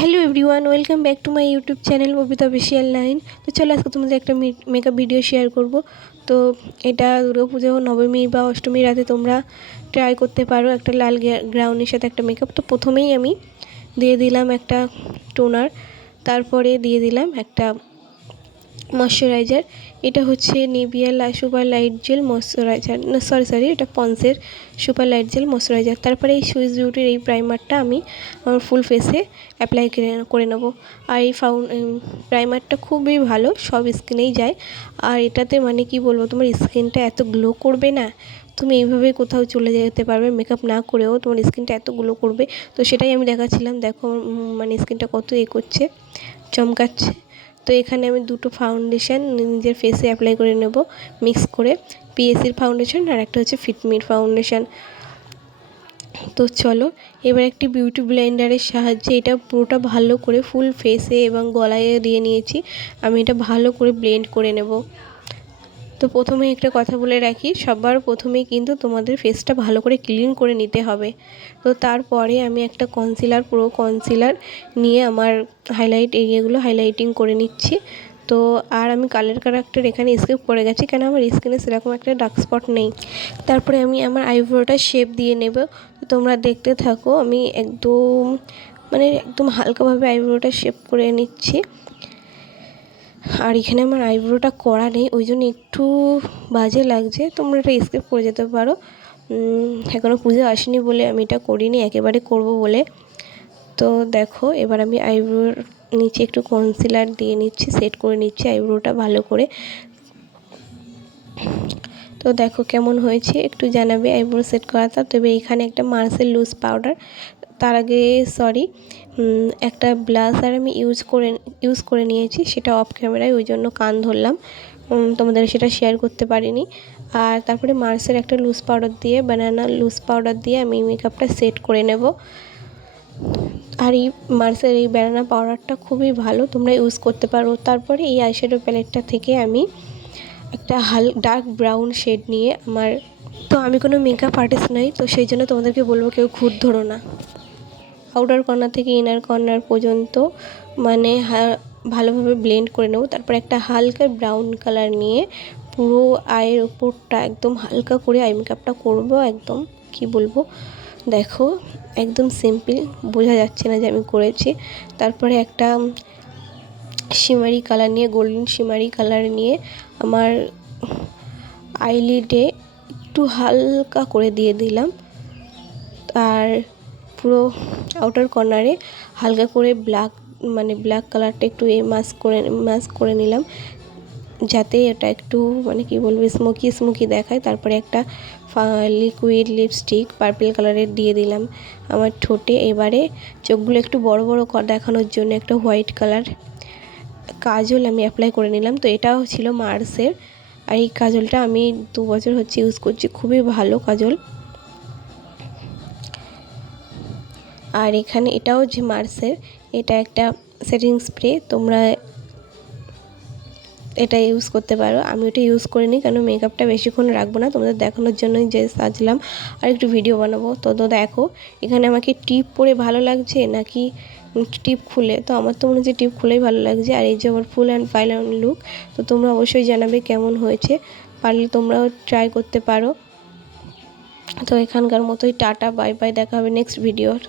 Hello everyone, welcome back to my YouTube channel Babita official 9। তো চলো আজকে তোমাদের একটা মেকআপ ভিডিও শেয়ার করব। তো এটা দুর্গাপুজো নবমী বা অষ্টমী রাতে তোমরা ট্রাই করতে পারো একটা লাল গ্রাউন্ডের সাথে একটা মেকআপ। তো প্রথমেই আমি দিয়ে দিলাম একটা টোনার, তারপরে দিয়ে দিলাম একটা ময়শ্চারাইজার। এটা হচ্ছে Nivea super light jail moisturiser, না সরি এটা পন্সের সুপার লাইট জেল ময়শ্চারাইজার। তারপরে এই সুইস বিউটির এই প্রাইমারটা আমি আমার ফুল ফেসে অ্যাপ্লাই করে নেব। আর এই প্রাইমারটা খুবই ভালো, সব স্কিনেই যায়। আর এটাতে মানে কি বলবো, তোমার স্কিনটা এত গ্লো করবে না, তুমি এইভাবে কোথাও চলে যেতে পারবে মেকআপ না করেও, তোমার স্কিনটা এত গ্লো করবে। তো সেটাই আমি দেখাচ্ছিলাম, দেখো মানে স্কিনটা কত করছে, চমকাচ্ছে। তো এখানে আমি দুটো ফাউন্ডেশন নিজের ফেসে অ্যাপ্লাই করে নেব মিক্স করে, পিএসির ফাউন্ডেশন আর একটা হচ্ছে ফিটমির ফাউন্ডেশন। তো চলো এবার একটি বিউটি ব্লেন্ডারের সাহায্যে এটা পুরোটা ভালো করে ফুল ফেসে এবং গলায় দিয়ে নিয়েছি, আমি এটা ভালো করে ব্লেন্ড করে নেব। তো প্রথমে একটা কথা বলে রাখি, সবার প্রথমেই কিন্তু তোমাদের ফেসটা ভালো করে ক্লিন করে নিতে হবে। তো তারপরে আমি একটা কনসিলার নিয়ে আমার হাইলাইট এরিয়াগুলো হাইলাইটিং করে নিচ্ছি। তো আর আমি কালার কারেক্টর এখানে স্কিপ করে গেছি, কেন আমার স্কিনে সেরকম একটা ডার্ক স্পট নেই। তারপরে আমি আমার আইব্রোটা শেপ দিয়ে নেব। তো তোমরা দেখতে থাকো, আমি একদম হালকাভাবে আইব্রোটা শেপ করে নিচ্ছি। আর এখানে আমার আইব্রোটা করা নেই, ওই জন্য একটু বাজে লাগছে, তোমরা এটা স্কিপ করে যেতে পারো। এখনও পুজো আসেনি বলে আমি এটা করিনি, একেবারে করব বলে। তো দেখো এবার আমি আইব্রোর নিচে একটু কনসিলার দিয়ে নিচ্ছি, সেট করে নিচ্ছি আইব্রোটা ভালো করে। তো দেখো কেমন হয়েছে একটু জানাবে আইব্রো সেট করাটা। তবে এখানে একটা মার্সেল লুজ পাউডার, তার আগে একটা ব্লাশার আমি ইউজ করে নিয়েছি, সেটা অফ ক্যামেরায়, ওই জন্য কান ধরলাম, তোমাদের সেটা শেয়ার করতে পারিনি। আর তারপরে মার্সের একটা লুজ পাউডার দিয়ে, বানানা লুজ পাউডার দিয়ে আমি মেকআপটা সেট করে নেব। আর এই মার্সের এই বানানা পাউডারটা খুবই ভালো, তোমরা ইউজ করতে পারো। তারপরে এই আইশ্যাডো প্যালেটটা থেকে আমি একটা ডার্ক ব্রাউন শেড নিয়ে আমি কোনো মেকআপ আর্টিস্ট নই, তো সেই জন্য তোমাদেরকে বলবো কেউ খুঁত ধরো না। আউটার কর্নার থেকে ইনার কর্নার পর্যন্ত মানে ভালোভাবে ব্লেন্ড করে নেব। তারপর একটা হালকা ব্রাউন কালার নিয়ে পুরো আয়ের ওপরটা একদম হালকা করে আই মেকআপটা করবো। একদম কি বলবো, দেখো একদম সিম্পল, বোঝা যাচ্ছে না যে আমি করেছি। তারপরে একটা শিমারি কালার নিয়ে, গোল্ডেন শিমারি কালার নিয়ে আমার আইলিডে একটু হালকা করে দিয়ে দিলাম। আর পুরো আউটার কর্নারে হালকা করে ব্ল্যাক কালারটা একটু মাস্ক করে নিলাম, যাতে এটা একটু কি বলবো স্মোকি দেখায়। তারপরে একটা লিকুইড লিপস্টিক পার্পল কালারের দিয়ে দিলাম আমার ঠোঁটে। এবারে চোখগুলো একটু বড় বড় দেখানোর জন্য একটা হোয়াইট কালার কাজল আমি অ্যাপ্লাই করে নিলাম। তো এটাও ছিল মার্সের, আর এই কাজলটা আমি 2 বছর হচ্ছে ইউজ করছি, খুবই ভালো কাজল। আর এখানে এটাও যে মার্সের, এটা একটা সেটিং স্প্রে, তোমরা এটা ইউজ করতে পারো। আমি ওটা ইউজ করিনি, কারণ মেকআপটা বেশিক্ষণ রাখবো না, তোমাদের দেখানোর জন্যই যে সাজলাম আর একটু ভিডিও বানাবো। তো দেখো এখানে আমাকে টিপ পরে ভালো লাগছে নাকি টিপ খুলে, তো আমার তো মনে হচ্ছে টিপ খুলেই ভালো লাগছে। আর এই যে আমার ফুল অ্যান্ড ফাইনাল লুক, তো তোমরা অবশ্যই জানাবে কেমন হয়েছে, পারলে তোমরাও ট্রাই করতে পারো। তো এখানকার মতোই টাটা, বাই বাই, দেখা হবে নেক্সট ভিডিওর।